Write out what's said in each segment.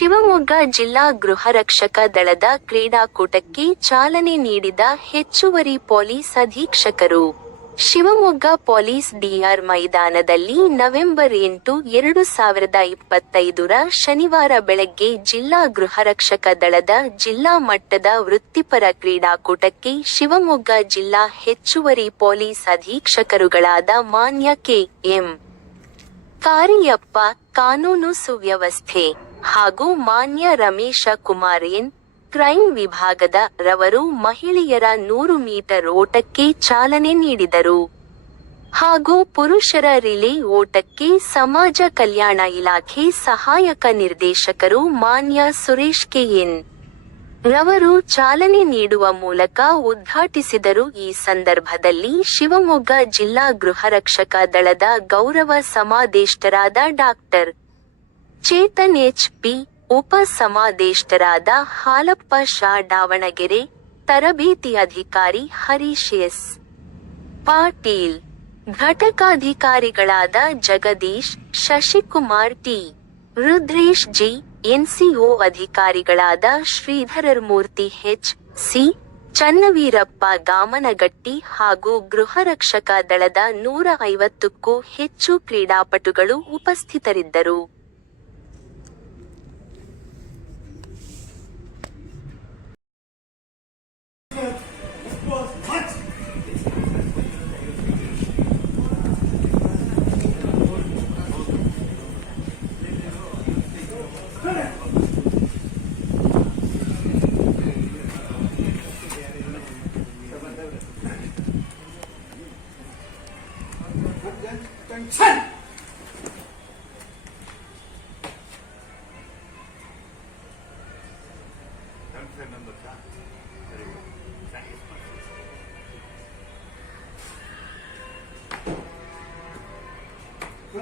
ಶಿವಮೊಗ್ಗ ಜಿಲ್ಲಾ ಗೃಹರಕ್ಷಕ ದಳದ ಕ್ರೀಡಾಕೂಟಕ್ಕೆ ಚಾಲನೆ ನೀಡಿದ ಹೆಚ್ಚುವರಿ ಪೊಲೀಸ್ ಅಧೀಕ್ಷಕರು. ಶಿವಮೊಗ್ಗ ಪೊಲೀಸ್ ಡಿಆರ್ ಮೈದಾನದಲ್ಲಿ ನವೆಂಬರ್ ಎಂಟು, ಎರಡು ಸಾವಿರದ ಇಪ್ಪತ್ತೈದರ ಶನಿವಾರ ಬೆಳಗ್ಗೆ ಜಿಲ್ಲಾ ಗೃಹರಕ್ಷಕ ದಳದ ಜಿಲ್ಲಾ ಮಟ್ಟದ ವೃತ್ತಿಪರ ಕ್ರೀಡಾಕೂಟಕ್ಕೆ ಶಿವಮೊಗ್ಗ ಜಿಲ್ಲಾ ಹೆಚ್ಚುವರಿ ಪೊಲೀಸ್ ಅಧೀಕ್ಷಕರುಗಳಾದ ಮಾನ್ಯ ಕೆ ಎಂ. ಕಾರಿಯಪ್ಪ, ಕಾನೂನು ಸುವ್ಯವಸ್ಥೆ. ಹಾಗೂ ಮಾನ್ಯ ರಮೇಶ ಕುಮಾರೇನ್ ಕ್ರೈಂ ವಿಭಾಗದ ರವರು ಮಹಿಳೆಯರ ನೂರು ಮೀಟರ್ ಓಟಕ್ಕೆ ಚಾಲನೆ ನೀಡಿದರು. ಹಾಗೂ ಪುರುಷರ ರಿಲೇ ಓಟಕ್ಕೆ ಸಮಾಜ ಕಲ್ಯಾಣ ಇಲಾಖೆ ಸಹಾಯಕ ನಿರ್ದೇಶಕರು ಮಾನ್ಯ ಸುರೇಶ್ ಕೆಎನ್ ರವರು ಚಾಲನೆ ನೀಡುವ ಮೂಲಕ ಉದ್ಘಾಟಿಸಿದರು. ಈ ಸಂದರ್ಭದಲ್ಲಿ ಶಿವಮೊಗ್ಗ ಜಿಲ್ಲಾ ಗೃಹರಕ್ಷಕ ದಳದ ಗೌರವ ಸಮಾದೇಷ್ಟರಾದ ಡಾಕ್ಟರ್ ಚೇತನ್ ಎಚ್ ಪಿ ಉಪ ಸಮಾದೇಷ್ಟರಾದ ಹಾಲಪ್ಪ ಶಾ ದಾವಣಗೆರೆ ತರಬೇತಿ ಅಧಿಕಾರಿ Harish S. Patil. ಘಟಕಾಧಿಕಾರಿಗಳಾದ Jagadish, Shashikumar T. Rudresh G. NCO ಅಧಿಕಾರಿಗಳಾದ ಶ್ರೀಧರರ್ ಮೂರ್ತಿ ಹೆಚ್ ಸಿ. ಚನ್ನವೀರಪ್ಪ ಗಾಮನಗಟ್ಟಿ ಹಾಗೂ ಗೃಹರಕ್ಷಕ ದಳದ ನೂರ ಐವತ್ತಕ್ಕೂ ಹೆಚ್ಚು ಕ್ರೀಡಾಪಟುಗಳು ಉಪಸ್ಥಿತರಿದ್ದರು.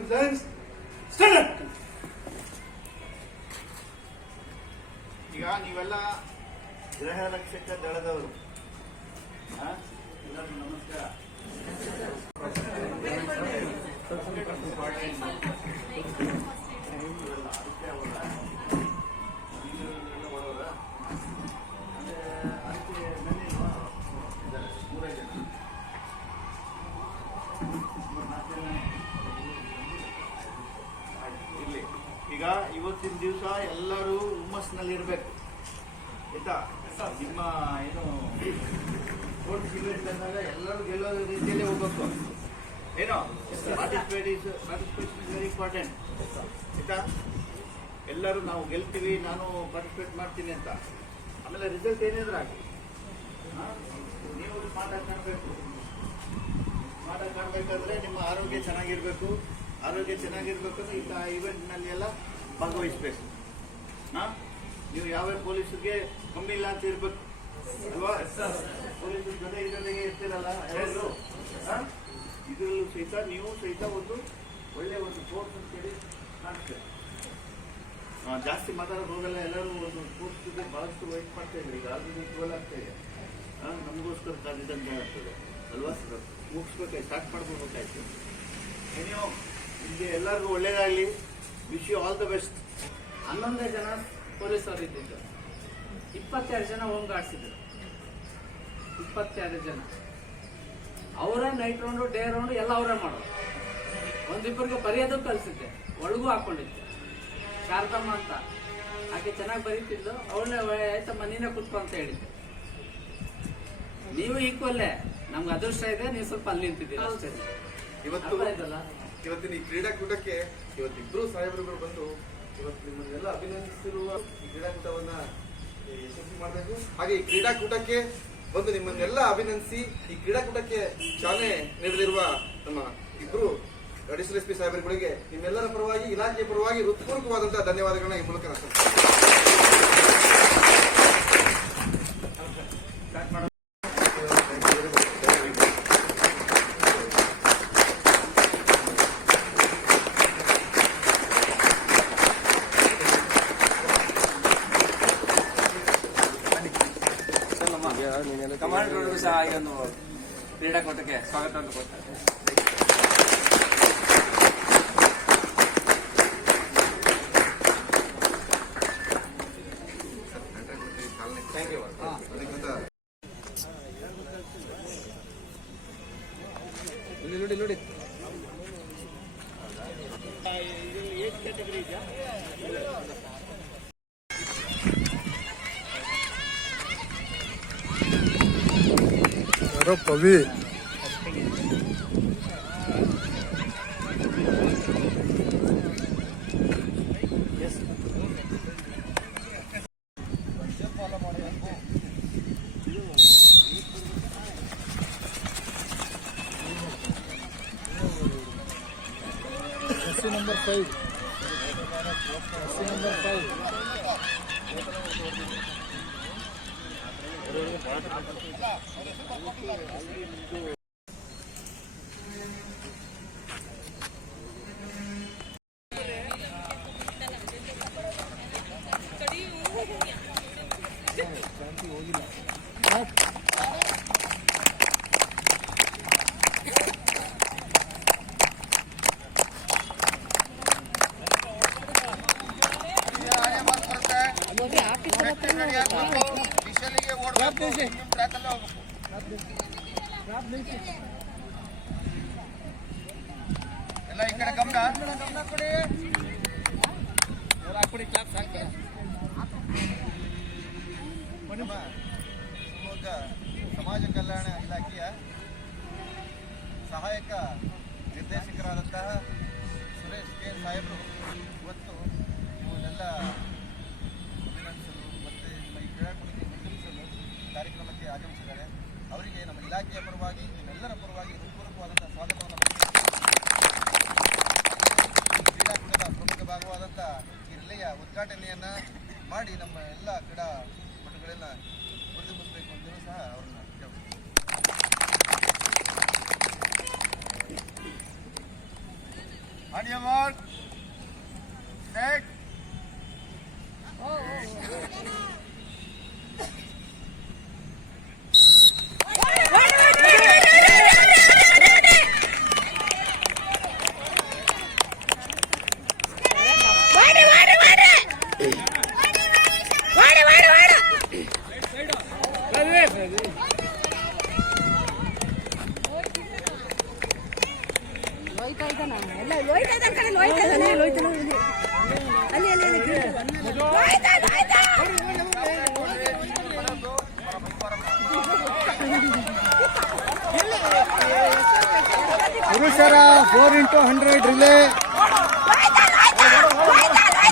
Friends, stand up. ಈಗ ನೀವೆಲ್ಲ ಗೃಹ ರಕ್ಷಕ ದಳದವರು ಹಾ? ಎಲ್ಲರಿಗೂ ನಮಸ್ಕಾರ ಸ್ಪೋರ್ಟ್ಸ್ ಇವೆಂಟ್ ಅಂದಾಗ ಎಲ್ಲರೂ ಗೆಲ್ಲೋ ರೀತಿಯಲ್ಲಿ ಹೋಗ್ಬೇಕು. ಏನೋ? Participate is participation is very important ಆಯ್ತಾ? ಎಲ್ಲರೂ ನಾವು ಗೆಲ್ತೀವಿ, ನಾನು ಪಾರ್ಟಿಸಿಪೇಟ್ ಮಾಡ್ತೀನಿ ಅಂತ. ಆಮೇಲೆ ರಿಸಲ್ಟ್ ಏನಿದ್ರೆ ಆಗಿ ನೀವು ಸ್ಮಾರ್ಟ್ ಕಾಣಬೇಕು. ಕಾಣಬೇಕಾದ್ರೆ ನಿಮ್ಮ ಆರೋಗ್ಯ ಚೆನ್ನಾಗಿರ್ಬೇಕು. ಆರೋಗ್ಯ ಚೆನ್ನಾಗಿರ್ಬೇಕಂದ್ರೆ ಈಗ ಇವೆಂಟ್ನಲ್ಲಿ ಎಲ್ಲ ಭಾಗವಹಿಸ್ಬೇಕು. ಹಾಂ? ನೀವು ಯಾವ್ಯಾವ ಪೊಲೀಸರಿಗೆ ಕಮ್ಮಿ ಇಲ್ಲ ಅಂತ ಇರ್ಬೇಕು. ಅಲ್ವಾ ಜೊತೆ ಜೊತೆಗೆ ಇರ್ತೀರಲ್ಲ? ಇದ್ರಲ್ಲೂ ಸಹಿತ ನೀವು ಸಹಿತ ಒಂದು ಒಳ್ಳೆ ಒಂದು ಕೋರ್ಸ್ ಅಂತೇಳಿ ಕಾಣಿಸ್ತೇವೆ ಜಾಸ್ತಿ ಮಾತಾಡೋದು ಹೋಗಲ್ಲ ಎಲ್ಲರೂ ಒಂದು ಕೋರ್ಸ್ಗೆ ಬಹಳಷ್ಟು ವೈಟ್ ಮಾಡ್ತಾ ಇದ್ದೀವಿ ಈಗ ಆಲ್ರೆಡಿ ಟ್ವೆಲ್ ಆಗ್ತಾ ಇದೆ ನಮಗೋಸ್ಕರ ಕಾದಿದ್ದಂಗೆ ಆಗ್ತದೆ ಅಲ್ವಾ ಸರ್ ಮುಗಿಸ್ಬೇಕಾಯ್ತು ಸ್ಟಾರ್ಟ್ ಮಾಡ್ಕೊಬೇಕಾಯ್ತು ಏನೋ ನಿಮಗೆ ಎಲ್ಲರಿಗೂ ಒಳ್ಳೇದಾಗಲಿ wish you all the best ಹನ್ನೊಂದೇ ಜನ ಪೊಲೀಸರು ಇದ್ದಿದ್ದು ಇಪ್ಪತ್ತೆರಡು ಜನ ಹೋಮ್ ಗಾರ್ಡ್ಸ್ ಇದ್ರು ಇಪ್ಪತ್ತೆರಡು ಜನ. ಅವರೇ ನೈಟ್ ರೌಂಡು ಡೇ ರೌಂಡು ಎಲ್ಲ ಅವರೇ ಮಾಡೋದು ಒಂದಿಬ್ಬರಿಗೆ ಬರೆಯೋದು ಕಲಿಸಿದ್ದೆ. ಒಳಗೂ ಹಾಕೊಂಡಿದ್ದೆ. ಶಾರದಮ್ಮ ಅಂತ. ಆಕೆ ಚೆನ್ನಾಗಿ ಬರೀತಿದ್ಲು. ಅವಳನ್ನೇ ಆಯ್ತಮ್ಮ ನೀನೇ ಕುತ್ಕೊ ಅಂತ ಹೇಳಿದ್ದೆ. ನೀವು ಈಕ್ವಲ್ಲೇ ನಮ್ಗೆ ಅದೃಷ್ಟ ಇದೆ ನೀವು ಸ್ವಲ್ಪ ಅಲ್ಲಿ ನಿಂತಿದ್ದೀರ ಅಷ್ಟೇ. ಇವತ್ತು ಇವತ್ತಿನ ಈ ಕ್ರೀಡಾಕೂಟಕ್ಕೆ ಇವತ್ತಿಬ್ರು ಸಾಹೇಬರುಗಳು ಬಂದು ಇವತ್ತು ನಿಮ್ಮನ್ನೆಲ್ಲ ಅಭಿನಂದಿಸಿರುವ ಈ ಕ್ರೀಡಾಕೂಟವನ್ನ ಯಶಸ್ವಿ ಮಾಡಬೇಕು ಹಾಗೆ ಈ ಕ್ರೀಡಾಕೂಟಕ್ಕೆ ಬಂದು ನಿಮ್ಮನ್ನೆಲ್ಲ ಅಭಿನಂದಿಸಿ, ಈ ಕ್ರೀಡಾಕೂಟಕ್ಕೆ ಚಾಲನೆ ನೀಡಲಿರುವ ನಮ್ಮ ಇಬ್ಬರು ಅಡಿಷನಲ್ ಎಸ್ ಪಿ ಸಾಹೇಬರುಗಳಿಗೆ ನಿಮ್ಮೆಲ್ಲರ ಪರವಾಗಿ, ಇಲಾಖೆಯ ಪರವಾಗಿ ಹೃತ್ಪೂರ್ವಕವಾದಂತಹ ಧನ್ಯವಾದಗಳನ್ನ ಈ ಮೂಲಕ ಕ್ರೀಡಾ ಕೂಟಕ್ಕೆ ಸ್ವಾಗತ ಅಂತ ಕೊಡ್ತಾರೆ ನೋಡಿ ನೋಡಿ category AC number five AC number five ಎಲ್ಲ ಈ ಕಡೆ ಗಮನ. ನಮ್ಮ ಶಿವಮೊಗ್ಗ ಸಮಾಜ ಕಲ್ಯಾಣ ಇಲಾಖೆಯ ಸಹಾಯಕ ನಿರ್ದೇಶಕರಾದಂತಹ ಸುರೇಶ್ ಕೆ ಸಾಹೇಬರು. ಇವತ್ತು ಇವನ್ನೆಲ್ಲ ಅಭಿನಂದಿಸಲು ಮತ್ತು ನಿಮ್ಮ ಈ ಕ್ರೀಡಾಕೂಟಕ್ಕೆ ಬೆಂಬಲಿಸಲು ಕಾರ್ಯಕ್ರಮಕ್ಕೆ ಆಗಮಿಸಿದ್ದಾರೆ ಅವರಿಗೆ ನಮ್ಮ ಇಲಾಖೆಯ ಪರವಾಗಿ ನಿಮ್ಮೆಲ್ಲರ ಪರವಾಗಿ ಹೃತ್ಪೂರ್ವಕವಾದಂತಹ ಸ್ವಾಗತವನ್ನು ಬಯಸುತ್ತೇನೆ. ಕ್ರೀಡಾಕೂಟದ ಪ್ರಮುಖ ಭಾಗವಾದಂಥ ಈ ರಿಲೆಯ ಉದ್ಘಾಟನೆಯನ್ನ ಮಾಡಿ ನಮ್ಮ ಎಲ್ಲ ಪುರುಷರ ಫೋರ್ ಇಂಟು ಹಂಡ್ರೆಡ್ ರಿಲೇ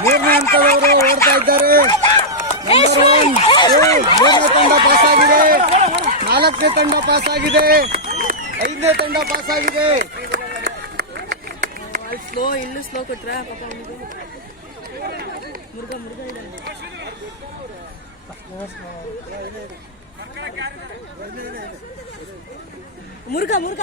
ಮೂರನೇ ಹಂತದವರು ಓಡ್ತಾ ಇದ್ದಾರೆ. ನಂಬರ್ ಮೂರನೇ ತಂಡ ಪಾಸ್ ಆಗಿದೆ. ನಾಲ್ಕನೇ ತಂಡ ಪಾಸ್ ಆಗಿದೆ. ಐದನೇ ತಂಡ ಪಾಸ್ ಆಗಿದೆ. ಸ್ಲೋ ಇಲ್ಲೂ ಸ್ಲೋ ಕೊಟ್ರ? ಮುರುಗ ಮುರುಗ ಮುರುಗ.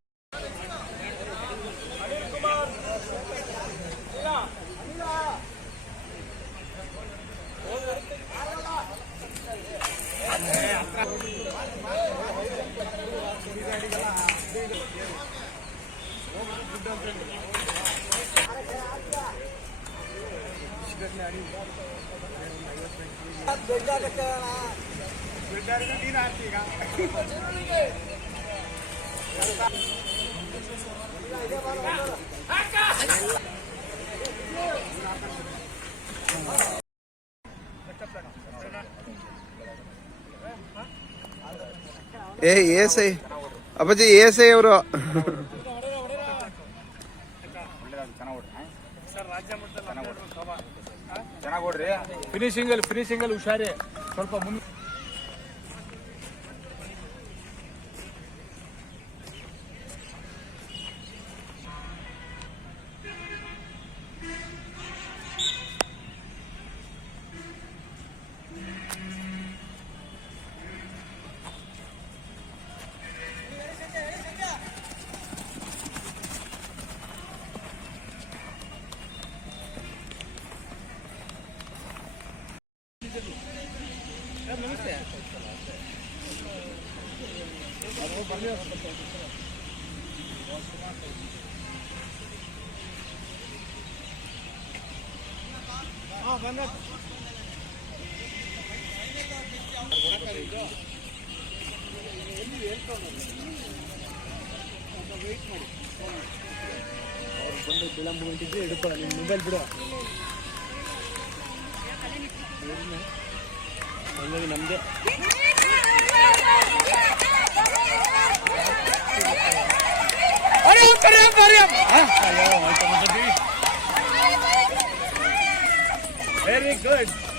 ఏ ఏసై అప్పచ్చి ఏసై ఎవరో ಎಸ್ ಕೊಡ್ರಿ ಫಿನಿಶಿಂಗಲ್ಲಿ ಫಿನಿಶಿಂಗಲ್ಲಿ ಹುಷಾರಿ. ಸ್ವಲ್ಪ ಮುಂದೆ எடுப்பாங்க ಮೊಬೈಲ್ ಬಿಡು ನಮ್ದೇ અરે ઉતરે એમ અરે એમ વેરી ગુડ